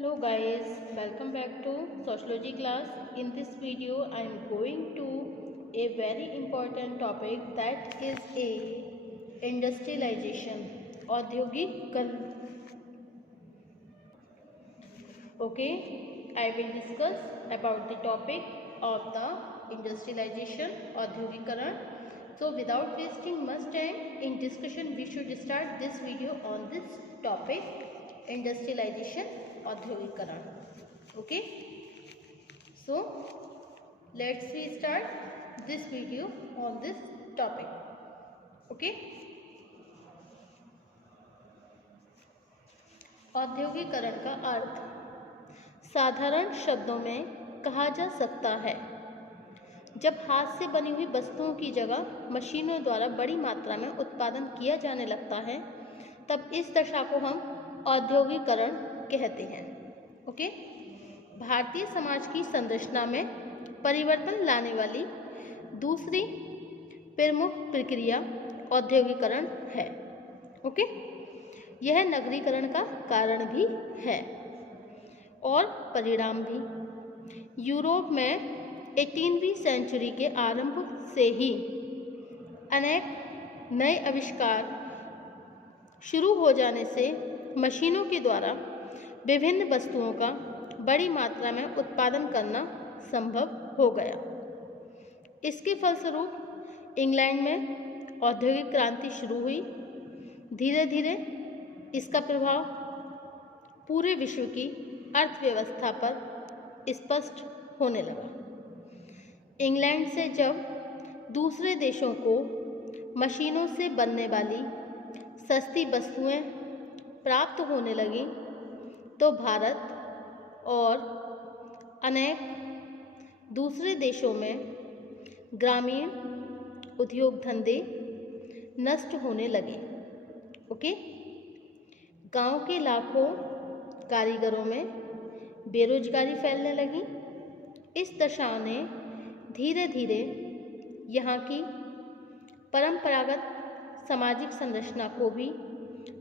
Hello guys, welcome back to sociology class. In this video I am going to a very important topic, that is a industrialization, औद्योगिकरण. Okay, I will discuss about the topic of the industrialization, औद्योगिकरण. So without wasting much time in discussion, we should start this video on this topic, industrialization, औद्योगिकरण. Okay, so let's we start this video on this topic. Okay, औद्योगिकरण का अर्थ साधारण शब्दों में कहा जा सकता है जब हाथ से बनी हुई वस्तुओं की जगह मशीनों द्वारा बड़ी मात्रा में उत्पादन किया जाने लगता है, तब इस दशा को हम औद्योगिकरण कहते हैं. ओके, भारतीय समाज की संरचना में परिवर्तन लाने वाली दूसरी प्रमुख प्रक्रिया औद्योगिकरण है. ओके, यह नगरीकरण का कारण भी है और परिणाम भी. यूरोप में 18वीं सेंचुरी के आरंभ से ही अनेक नए आविष्कार शुरू हो जाने से मशीनों के द्वारा विभिन्न वस्तुओं का बड़ी मात्रा में उत्पादन करना संभव हो गया. इसके फलस्वरूप इंग्लैंड में औद्योगिक क्रांति शुरू हुई. धीरे धीरे इसका प्रभाव पूरे विश्व की अर्थव्यवस्था पर स्पष्ट होने लगा. इंग्लैंड से जब दूसरे देशों को मशीनों से बनने वाली सस्ती वस्तुएं प्राप्त होने लगीं, तो भारत और अनेक दूसरे देशों में ग्रामीण उद्योग धंधे नष्ट होने लगे. ओके, गांव के लाखों कारीगरों में बेरोजगारी फैलने लगी. इस दशा ने धीरे धीरे यहाँ की परंपरागत सामाजिक संरचना को भी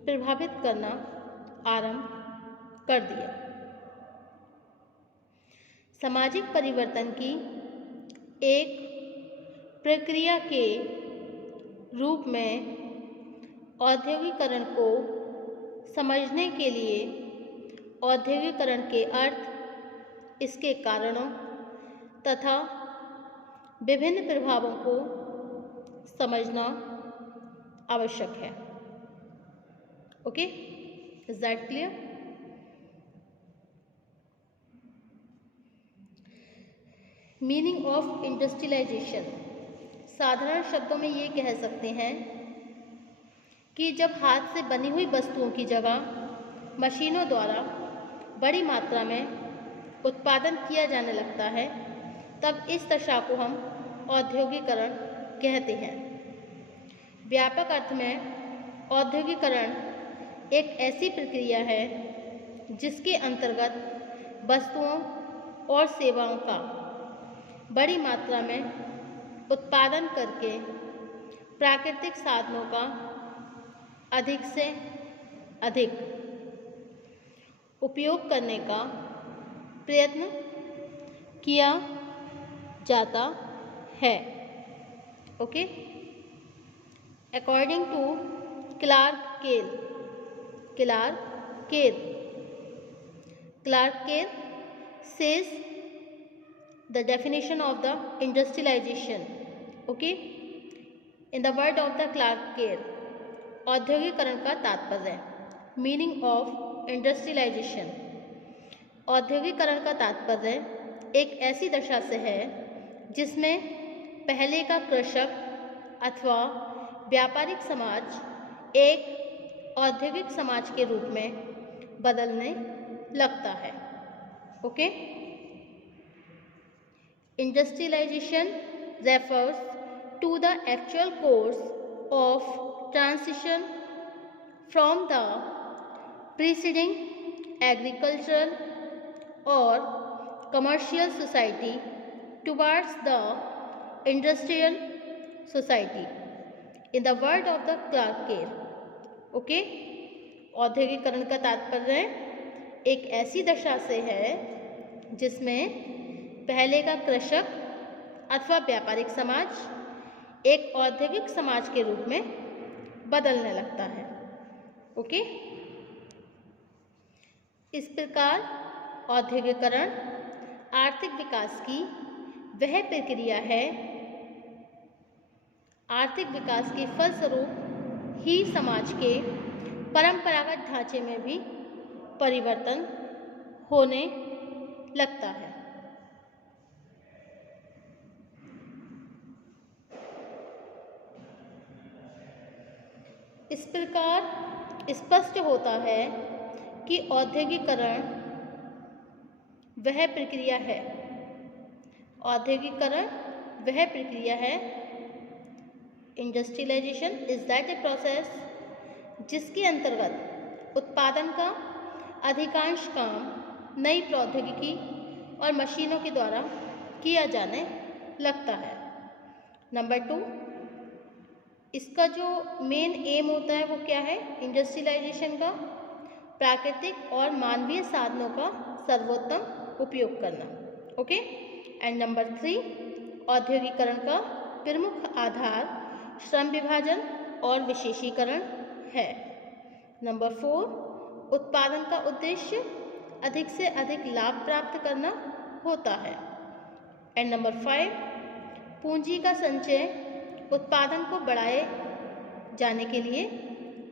प्रभावित करना आरंभ कर दिया. सामाजिक परिवर्तन की एक प्रक्रिया के रूप में औद्योगिकरण को समझने के लिए औद्योगिकरण के अर्थ, इसके कारणों तथा विभिन्न प्रभावों को समझना आवश्यक है. Okay, is that clear? Meaning of industrialisation. साधारण शब्दों में ये कह सकते हैं कि जब हाथ से बनी हुई वस्तुओं की जगह मशीनों द्वारा बड़ी मात्रा में उत्पादन किया जाने लगता है, तब इस दशा को हम औद्योगिकरण कहते हैं. व्यापक अर्थ में औद्योगिकरण एक ऐसी प्रक्रिया है जिसके अंतर्गत वस्तुओं और सेवाओं का बड़ी मात्रा में उत्पादन करके प्राकृतिक साधनों का अधिक से अधिक उपयोग करने का प्रयत्न किया जाता है. ओके, अकॉर्डिंग टू क्लार्क केल says the definition of the industrialization. Okay, in the word of the Clark Kehl, औद्योगिकरण का तात्पर्य. Meaning of industrialisation. औद्योगिकरण का तात्पर्य एक ऐसी दशा से है जिसमें पहले का कृषक अथवा व्यापारिक समाज एक औद्योगिक समाज के रूप में बदलने लगता है. Okay, industrialisation refers to the actual course of transition from the preceding agricultural or commercial society towards the industrial society, in the word of the Clark Kehl. Okay, औद्योगिकरण का तात्पर्य एक ऐसी दशा से है जिसमें पहले का कृषक अथवा व्यापारिक समाज एक औद्योगिक समाज के रूप में बदलने लगता है। ओके, इस प्रकार औद्योगिकरण आर्थिक विकास की वह प्रक्रिया है, आर्थिक विकास के फलस्वरूप ही समाज के परंपरागत ढांचे में भी परिवर्तन होने लगता है। इस प्रकार स्पष्ट होता है कि औद्योगिकरण वह प्रक्रिया है, औद्योगिकरण वह प्रक्रिया है, industrialisation is that a process जिसके अंतर्गत उत्पादन का अधिकांश काम नई प्रौद्योगिकी और मशीनों के द्वारा किया जाने लगता है। नंबर 2, इसका जो मेन एम होता है वो क्या है? इंडस्ट्रियलाइजेशन का प्राकृतिक और मानवीय साधनों का सर्वोत्तम उपयोग करना। ओके, एंड नंबर 3, औद्योगिकरण का प्रमुख आधार श्रम विभाजन और विशेषीकरण है। नंबर 4, उत्पादन का उद्देश्य अधिक से अधिक लाभ प्राप्त करना होता है। एंड नंबर 5, पूंजी का संचय उत्पादन को बढ़ाए जाने के लिए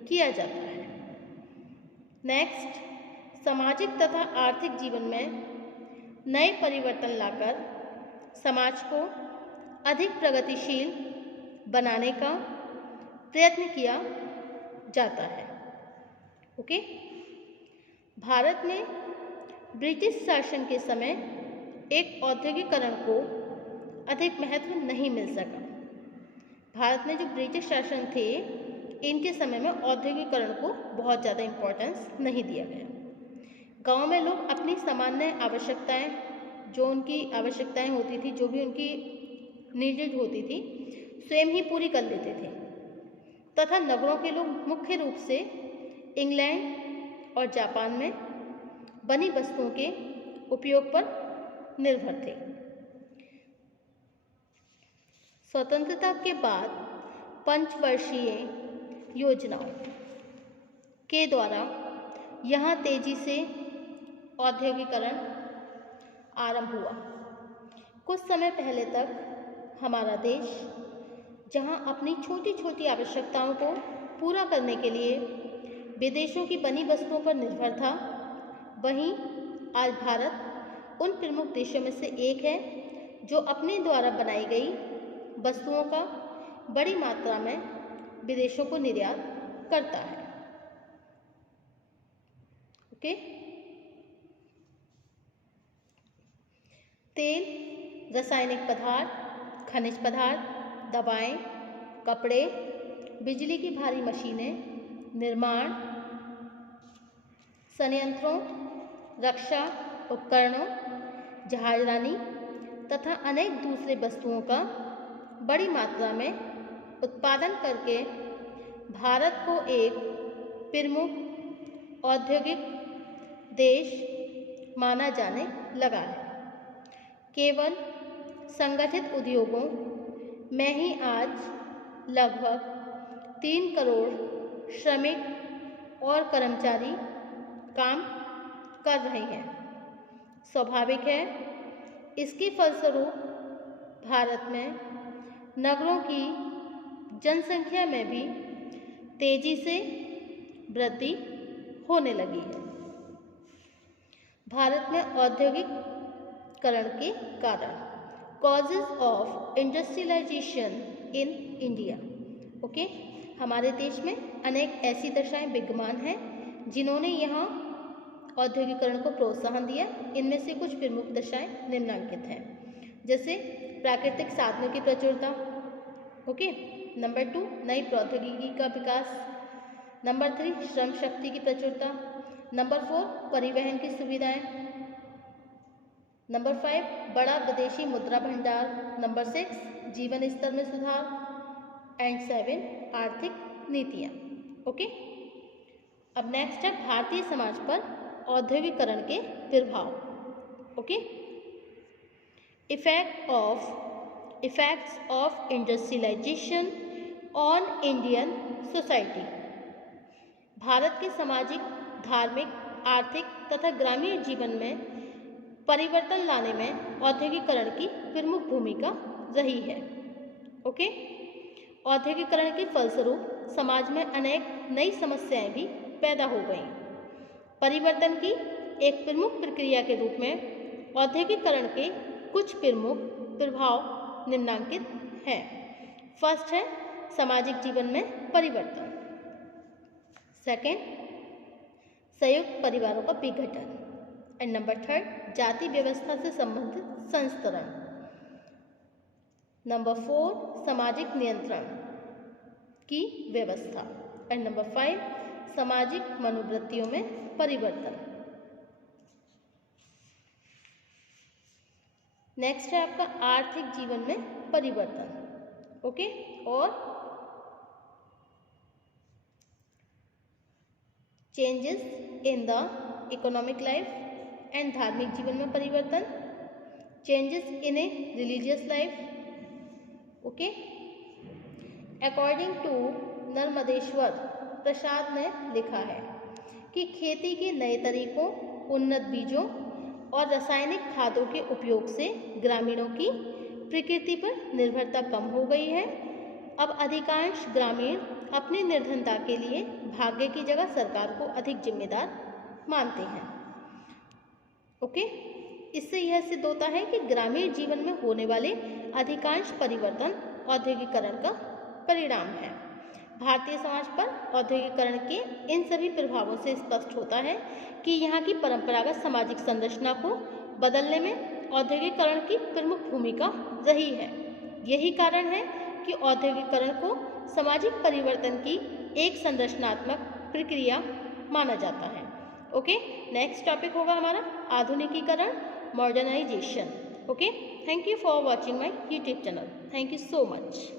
किया जाता है। नेक्स्ट, सामाजिक तथा आर्थिक जीवन में नए परिवर्तन लाकर समाज को अधिक प्रगतिशील बनाने का प्रयत्न किया जाता है। ओके, भारत में ब्रिटिश शासन के समय एक औद्योगिकरण को अधिक महत्व नहीं मिल सका। भारत में जो ब्रिटिश शासन थे इनके समय में औद्योगिकरण को बहुत ज़्यादा इम्पोर्टेंस नहीं दिया गया। गांव में लोग अपनी सामान्य आवश्यकताएं, जो उनकी आवश्यकताएं होती थी, जो भी उनकी नीडेड होती थी, स्वयं ही पूरी कर लेते थे तथा नगरों के लोग मुख्य रूप से इंग्लैंड और जापान में बनी वस्तुओं के उपयोग पर निर्भर थे। स्वतंत्रता के बाद पंचवर्षीय योजनाओं के द्वारा यहाँ तेजी से औद्योगिकरण आरंभ हुआ। कुछ समय पहले तक हमारा देश जहाँ अपनी छोटी छोटी आवश्यकताओं को पूरा करने के लिए विदेशों की बनी वस्तुओं पर निर्भर था, वहीं आज भारत उन प्रमुख देशों में से एक है जो अपने द्वारा बनाई गई वस्तुओं का बड़ी मात्रा में विदेशों को निर्यात करता है। ओके, तेल, रासायनिक पदार्थ, खनिज पदार्थ, दवाएं, कपड़े, बिजली की भारी मशीनें, निर्माण संयंत्रों, रक्षा उपकरणों, जहाजरानी तथा अनेक दूसरे वस्तुओं का बड़ी मात्रा में उत्पादन करके भारत को एक प्रमुख औद्योगिक देश माना जाने लगा है। केवल संगठित उद्योगों में ही आज लगभग 3 करोड़ श्रमिक और कर्मचारी काम कर रहे हैं। स्वाभाविक है, इसके फलस्वरूप भारत में नगरों की जनसंख्या में भी तेजी से वृद्धि होने लगी है। भारत में औद्योगिकरण के कारण causes of industrialisation in India. Okay, हमारे देश में अनेक ऐसी दशाएं विद्यमान हैं जिन्होंने यहाँ औद्योगिकरण को प्रोत्साहन दिया। इनमें से कुछ प्रमुख दशाएं निम्नलिखित हैं, जैसे प्राकृतिक साधनों की प्रचुरता। ओके, नंबर 2, नई प्रौद्योगिकी का विकास। नंबर 3, श्रम शक्ति की प्रचुरता। नंबर 4, परिवहन की सुविधाएं। नंबर 5, बड़ा विदेशी मुद्रा भंडार। नंबर 6, जीवन स्तर में सुधार। एंड 7, आर्थिक नीतियाँ। ओके, अब नेक्स्ट है भारतीय समाज पर औद्योगिकरण के प्रभाव। Okay, effects of industrialisation on Indian society. भारत के सामाजिक, धार्मिक, आर्थिक तथा ग्रामीण जीवन में परिवर्तन लाने में औद्योगिकरण की प्रमुख भूमिका रही है। ओके, औद्योगिकरण के फलस्वरूप समाज में अनेक नई समस्याएं भी पैदा हो गईं। परिवर्तन की एक प्रमुख प्रक्रिया के रूप में औद्योगिकरण के कुछ प्रमुख प्रभाव निम्नांकित हैं। फर्स्ट है सामाजिक जीवन में परिवर्तन। सेकेंड, संयुक्त परिवारों का विघटन। एंड नंबर थर्ड, जाति व्यवस्था से संबंधित संस्करण। नंबर 4, सामाजिक नियंत्रण की व्यवस्था। एंड नंबर 5, सामाजिक मनोवृत्तियों में परिवर्तन। नेक्स्ट है आपका आर्थिक जीवन में परिवर्तन। ओके, और changes in the economic life and धार्मिक जीवन में परिवर्तन, changes in a religious life. Okay, according to Narmadeshwar Prasad ने लिखा है कि खेती के नए तरीकों, उन्नत बीजों और रासायनिक खादों के उपयोग से ग्रामीणों की प्रकृति पर निर्भरता कम हो गई है। अब अधिकांश ग्रामीण अपनी निर्धनता के लिए भाग्य की जगह सरकार को अधिक जिम्मेदार मानते हैं। ओके, इससे यह सिद्ध होता है कि ग्रामीण जीवन में होने वाले अधिकांश परिवर्तन औद्योगिकरण का परिणाम है। भारतीय समाज पर औद्योगिकरण के इन सभी प्रभावों से स्पष्ट होता है कि यहाँ की परंपरागत सामाजिक संरचना को बदलने में औद्योगिकरण की प्रमुख भूमिका रही है। यही कारण है कि औद्योगिकरण को सामाजिक परिवर्तन की एक संरचनात्मक प्रक्रिया माना जाता है। ओके, नेक्स्ट टॉपिक होगा हमारा आधुनिकीकरण, modernisation. Okay, thank you for watching my YouTube channel. Thank you so much.